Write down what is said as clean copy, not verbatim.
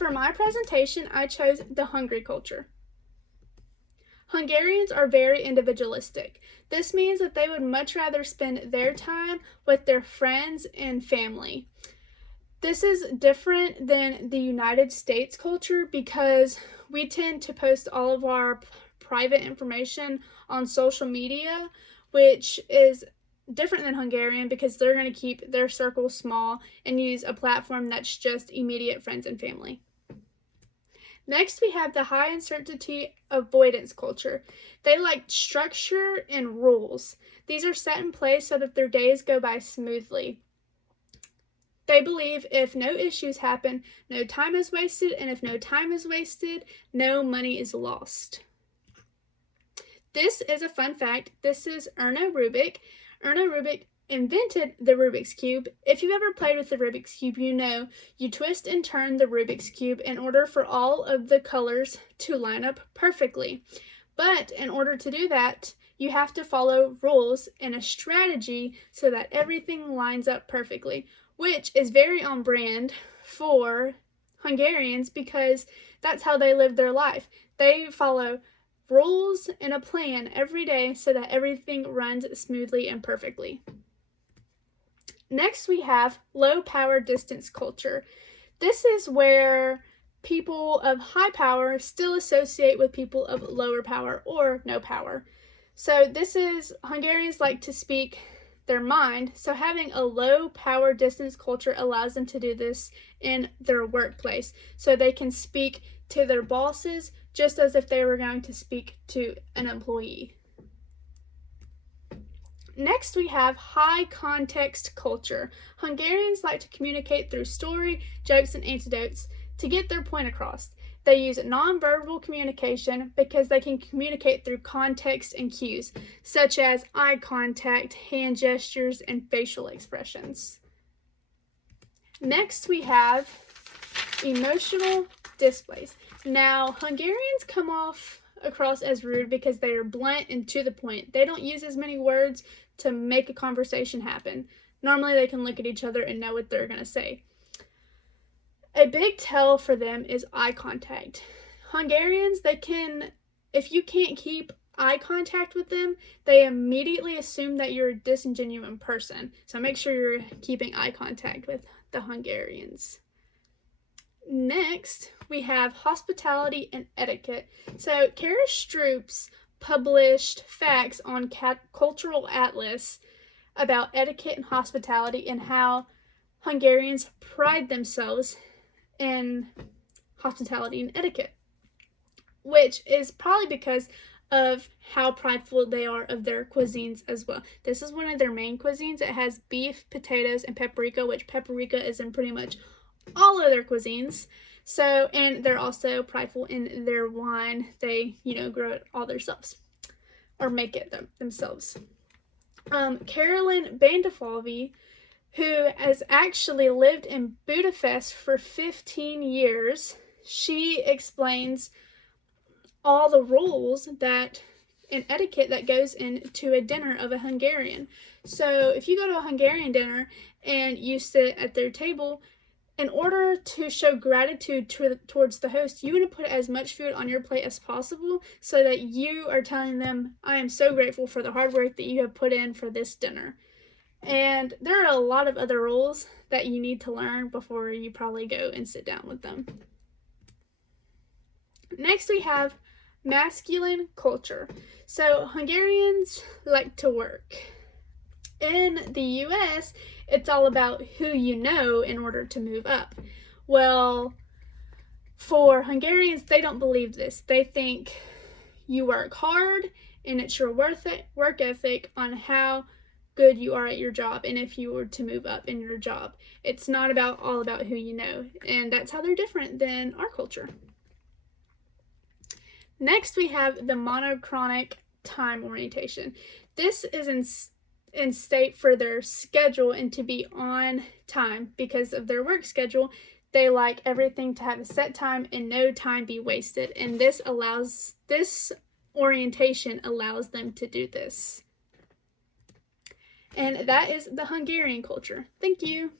For my presentation, I chose the Hungary culture. Hungarians are very individualistic. This means that they would much rather spend their time with their friends and family. This is different than the United States culture because we tend to post all of our private information on social media, which is different than Hungarian because they're going to keep their circle small and use a platform that's just immediate friends and family. Next, we have the high uncertainty avoidance culture. They like structure and rules. These are set in place so that their days go by smoothly. They believe if no issues happen, no time is wasted, and if no time is wasted, no money is lost. This is a fun fact. This is Erno Rubik. Erno Rubik invented the Rubik's Cube. If you've ever played with the Rubik's Cube, you know you twist and turn the Rubik's Cube in order for all of the colors to line up perfectly. But in order to do that, you have to follow rules and a strategy so that everything lines up perfectly, which is very on brand for Hungarians because that's how they live their life. They follow rules and a plan every day so that everything runs smoothly and perfectly. Next, we have low power distance culture. This is where people of high power still associate with people of lower power or no power. So this is, Hungarians like to speak their mind, so having a low power distance culture allows them to do this in their workplace. So they can speak to their bosses just as if they were going to speak to an employee. Next, we have high context culture. Hungarians like to communicate through story, jokes, and anecdotes to get their point across. They use nonverbal communication because they can communicate through context and cues, such as eye contact, hand gestures, and facial expressions. Next, we have emotional displays. Now, Hungarians come across as rude because they are blunt and to the point. They don't use as many words to make a conversation happen. Normally, they can look at each other and know what they're going to say. A big tell for them is eye contact. Hungarians, if you can't keep eye contact with them, they immediately assume that you're a disingenuous person. So make sure you're keeping eye contact with the Hungarians. Next, we have hospitality and etiquette. So Kara Stroop's published facts on Cultural Atlas about etiquette and hospitality and how Hungarians pride themselves in hospitality and etiquette, which is probably because of how prideful they are of their cuisines as well. This is one of their main cuisines. It has beef, potatoes, and paprika, which paprika is in pretty much all of their cuisines. So, and they're also prideful in their wine. They, grow it all themselves or make it themselves. Carolyn Bandafalvi, who has actually lived in Budapest for 15 years, she explains all the rules and etiquette that goes into a dinner of a Hungarian. So if you go to a Hungarian dinner and you sit at their table, in order to show gratitude towards the host, you want to put as much food on your plate as possible so that you are telling them, I am so grateful for the hard work that you have put in for this dinner. And there are a lot of other rules that you need to learn before you probably go and sit down with them. Next, we have masculine culture. So Hungarians like to work. In the US, it's all about who you know in order to move up. Well, for Hungarians, they don't believe this. They think you work hard and it's your work ethic on how good you are at your job and if you were to move up in your job. It's not all about who you know, and that's how they're different than our culture. Next, we have the monochronic time orientation. This is in state for their schedule and to be on time because of their work schedule. They like everything to have a set time and no time be wasted, and this orientation allows them to do this. And that is the Hungarian culture. Thank you.